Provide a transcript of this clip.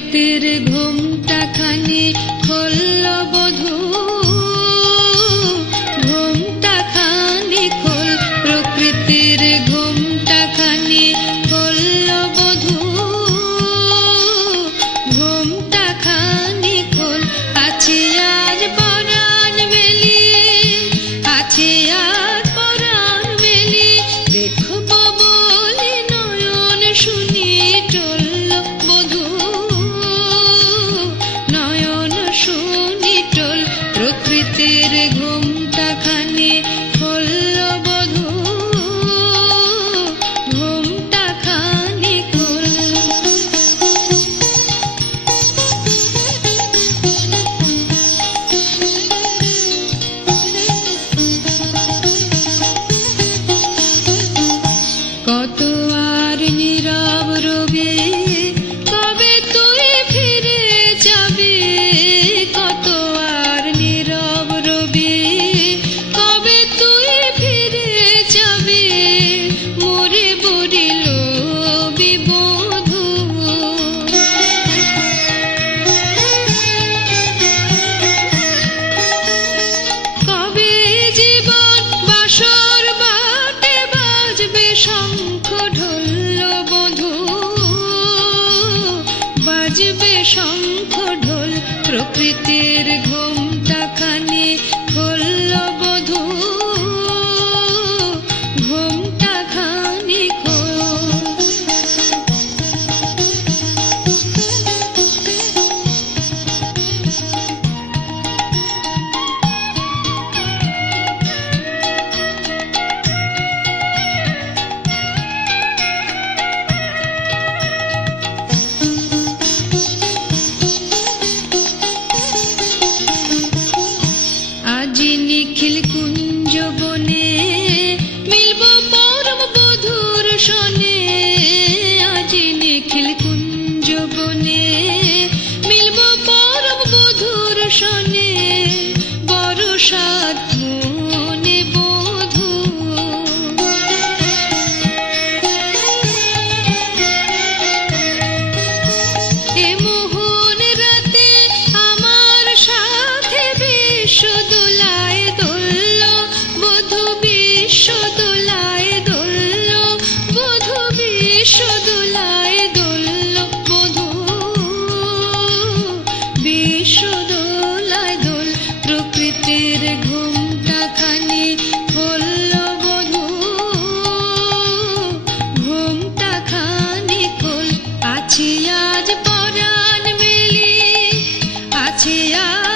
প্রকৃতির ঘুমটা খানি খোল বধূ, ঘুমটা খানি খোল, প্রকৃতির ঘুমটা খানি খোল বধূ, ঘুমটা খানি খোল। আছি আজ পরাণ মেলি, আছি আজ পরাণ মেলি, দেখব বলে নয়ন শুনি টল বধূ, নয়ন শুনি টল। প্রকৃতির ঘুমটা খানি খোল বধূ, ঘুমটা খানি খোল। কত আর নীরব রবি, কবে তুই ফিরে যাবি, কত আর নীরব রবি, কবে তুই ফিরে যাবি, মোরে বরিল বিবধূ। কবে জীবন বাসর বাটে বাজবে শঙ্খ ঢোল বধূ, বাজবে শঙ্খ ঢোল। প্রকৃতির ঘুমটা খানি খোল বধূ, ঘুমটা খানি খোল। আজি নিখিল কুঞ্জ বনে মিলব পরম বধূর সনে, আজি নিখিল কুঞ্জ বনে মিলব পরম বধূর সনে, বড় সাধ মনে বধূ। এ মোহন রাতে আমার সাথে বিশ্ব দোলায় দোল বধূ, বিশ্ব দোলায় দোল বধূ, বিশ্ব দোলায় দোল বধূ, বিশ্ব দোলায় দোল। প্রকৃতির ঘুমটা খানি খোল বধূ, ঘুমটা খানি খোল। আছি আজ পরাণ মেলি, আছি আজ